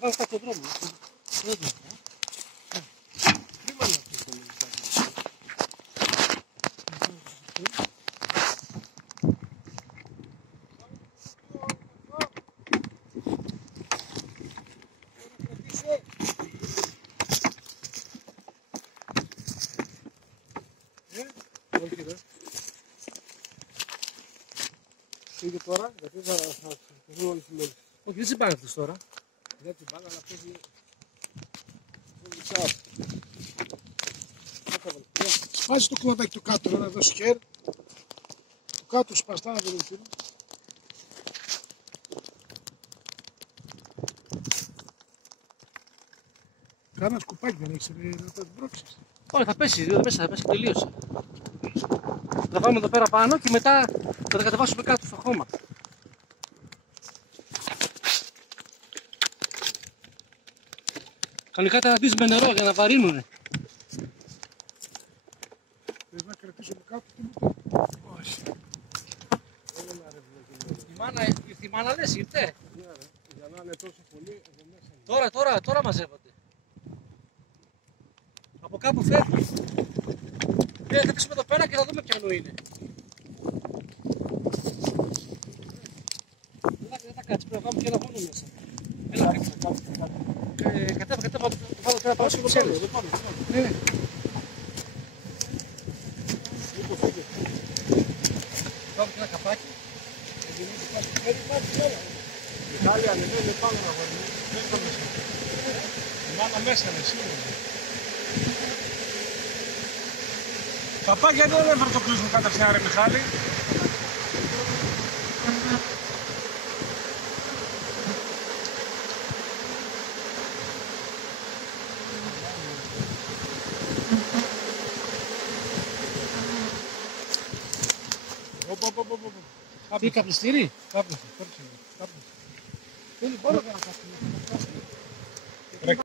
Πάμε κάτω τον δρόμο. Κρίμα είναι αυτό το μελισσάκι. Όχι ρε. Πήγε τώρα, γιατί θα συζητηθούν όλες τις μέλισσες. Όχι, δεν τσιμπάνε αυτές τώρα. Δεν τσιμπάνε, αλλά αυτές είναι... Σπάζει το κλωδάκι του κάτω, να δώσει χέρι. Το κάτω σπαστά να δει. Κάνα σκουπάκι δεν έχεις να το μπρόξεις. Όχι, θα πέσει, δεν πέσει, θα πέσει, τελείωσε. Θα βάλουμε εδώ πέρα πάνω και μετά θα τα κατεβάσουμε κάτω στο χώμα. Κανονικά τα μπεις με νερό για να βαρύνουνε. Θες να κρατήσουμε κάτω και μου. Όχι. Η μάνα λες, ήρθε. Για να είναι τόσο πολύ εδώ μέσα. Τώρα μαζεύονται. Από κάπου φεύγει. Θα αφήσουμε εδώ πέρα και θα δούμε ποιανού είναι. Δεν θα κάτσει, πρέπει να βάλουμε και ένα μόνο μέσα. Έλα, κατέβα, το βάλω πέρα πάνω στο ψέλος. Ναι. Βάλουμε και ένα καπάκι. Μιχάλη, ανεβαίνει πάνω να βάλει. Η μάνα μέσα είναι σίγουρα. Παπά, γιατί δεν έφερε το κλείσιμο κατευθείαν, ρε Μιχάλη. Τι καπνιστήρι. Κάπνισε. Θέλει μπόλο για να καπνίσει.